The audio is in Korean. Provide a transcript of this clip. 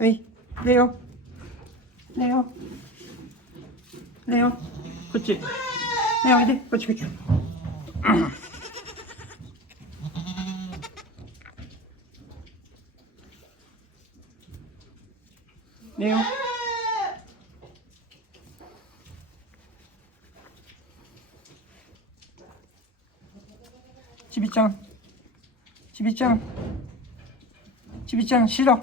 에이, 레오. 레오. 레오. 그렇지. 레오, 이리. 그렇지, 그렇지. 레오. 12장. 12장. 12장 싫어.